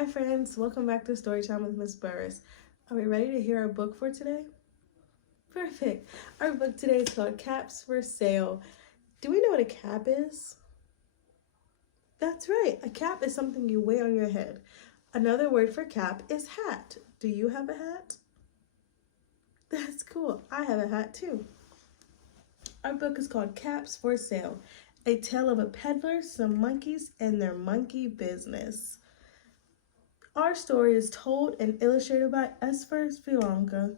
Hi friends, welcome back to Storytime with Ms. Burris. Are we ready to hear our book for today? Perfect. Our book today is called Caps for Sale. Do we know what a cap is? That's right, a cap is something you wear on your head. Another word for cap is hat. Do you have a hat? That's cool, I have a hat too. Our book is called Caps for Sale, a tale of a peddler, some monkeys, and their monkey business. Our story is told and illustrated by Esphyr Slobodkina.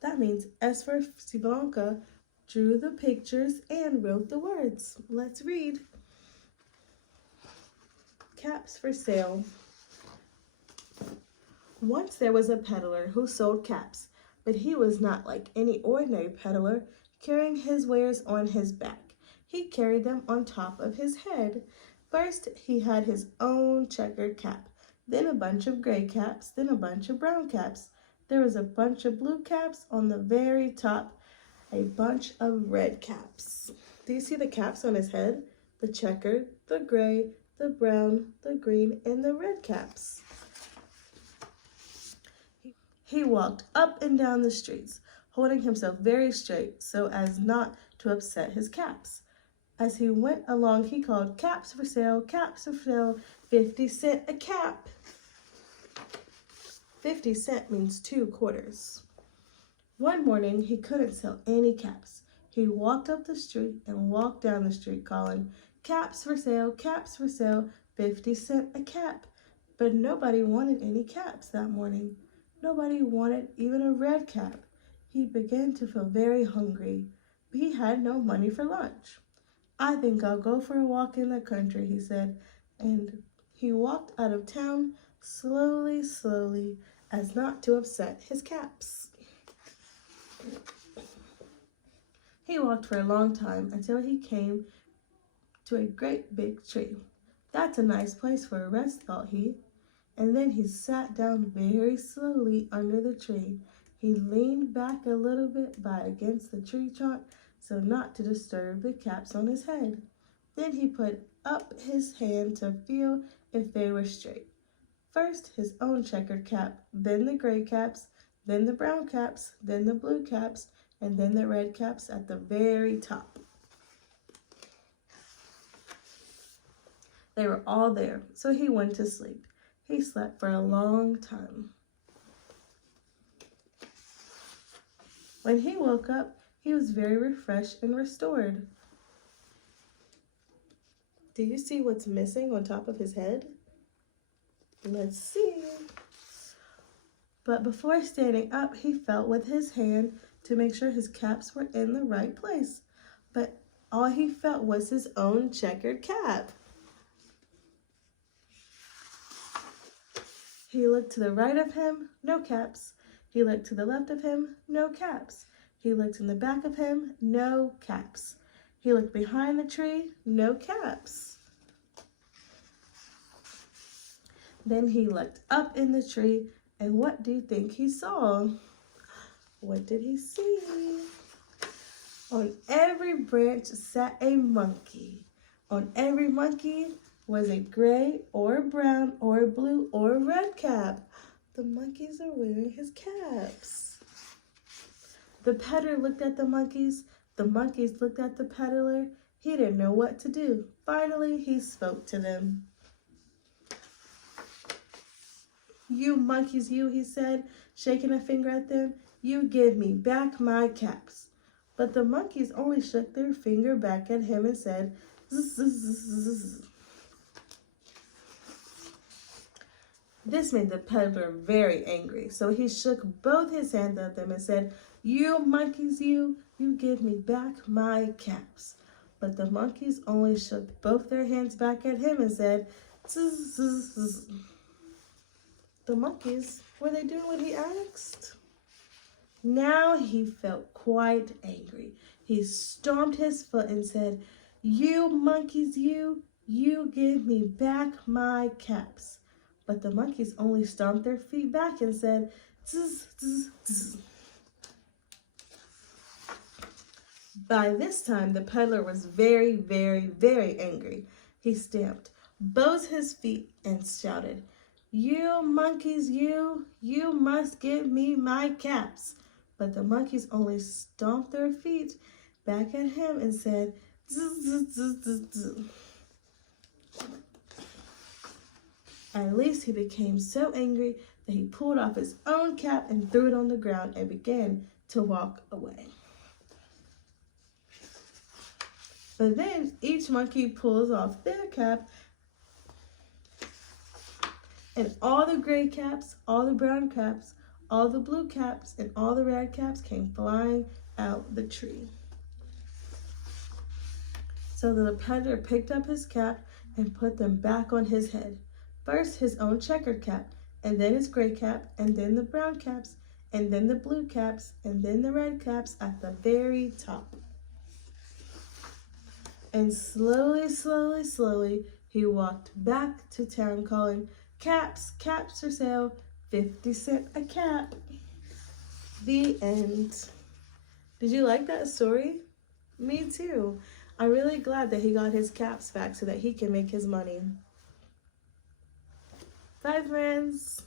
That means Esphyr Slobodkina drew the pictures and wrote the words. Let's read. Caps for Sale. Once there was a peddler who sold caps, but he was not like any ordinary peddler, carrying his wares on his back. He carried them on top of his head. First, he had his own checkered cap, then a bunch of gray caps, then a bunch of brown caps. There was a bunch of blue caps on the very top, a bunch of red caps. Do you see the caps on his head? The checkered, the gray, the brown, the green, and the red caps. He walked up and down the streets, holding himself very straight so as not to upset his caps. As he went along, he called, "Caps for sale, caps for sale, 50 cents a cap." 50 cents means 2 quarters. One morning, he couldn't sell any caps. He walked up the street and walked down the street calling, "Caps for sale, 50 cents a cap." But nobody wanted any caps that morning. Nobody wanted even a red cap. He began to feel very hungry, but he had no money for lunch. "I think I'll go for a walk in the country," he said, and he walked out of town slowly, as not to upset his caps. He walked for a long time until he came to a great big tree. "That's a nice place for a rest," thought he, and then he sat down very slowly under the tree. He leaned back a little bit against the tree trunk so not to disturb the caps on his head. Then he put up his hand to feel if they were straight. First his own checkered cap, then the gray caps, then the brown caps, then the blue caps, and then the red caps at the very top. They were all there, so he went to sleep. He slept for a long time. When he woke up, he was very refreshed and restored. Do you see what's missing on top of his head? Let's see. But before standing up, he felt with his hand to make sure his caps were in the right place. But all he felt was his own checkered cap. He looked to the right of him, no caps. He looked to the left of him, no caps. He looked in the back of him, no caps. He looked behind the tree, no caps. Then he looked up in the tree, and what do you think he saw? What did he see? On every branch sat a monkey. On every monkey was a gray or brown or blue or red cap. The monkeys are wearing his caps. The peddler looked at the monkeys looked at the peddler. He didn't know what to do. Finally, he spoke to them. "You monkeys, you," he said, shaking a finger at them, "you give me back my caps." But the monkeys only shook their finger back at him and said, "Zzz, zzz, zzz." This made the peddler very angry, so he shook both his hands at them and said, "You monkeys, you give me back my caps." But the monkeys only shook both their hands back at him and said, "Zzz, zzz, zzz." The monkeys, were they doing what he asked? Now he felt quite angry. He stomped his foot and said, "You monkeys, you give me back my caps." But the monkeys only stomped their feet back and said, "Zzz, zzz, zzz." By this time, the peddler was very angry. He stamped both his feet and shouted, "You monkeys, you must give me my caps." But the monkeys only stomped their feet back at him and said, "Zzz, zzz, zzz, zzz, zzz." At least he became so angry that he pulled off his own cap and threw it on the ground and began to walk away. But then each monkey pulls off their cap, and all the gray caps, all the brown caps, all the blue caps, and all the red caps came flying out the tree. So the predator picked up his cap and put them back on his head. First his own checkered cap, and then his gray cap, and then the brown caps, and then the blue caps, and then the red caps at the very top. And slowly, slowly, slowly, he walked back to town calling, "Caps, caps for sale, 50 cents a cap." The end. Did you like that story? Me too. I'm really glad that he got his caps back so that he can make his money. Bye, friends.